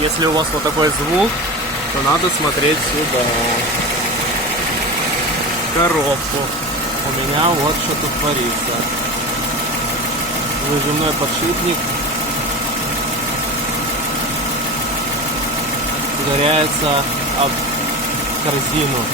Если у вас вот такой звук, то надо смотреть сюда. Коробку. У меня вот что тут творится. Выжимной подшипник. Ударяется об корзину.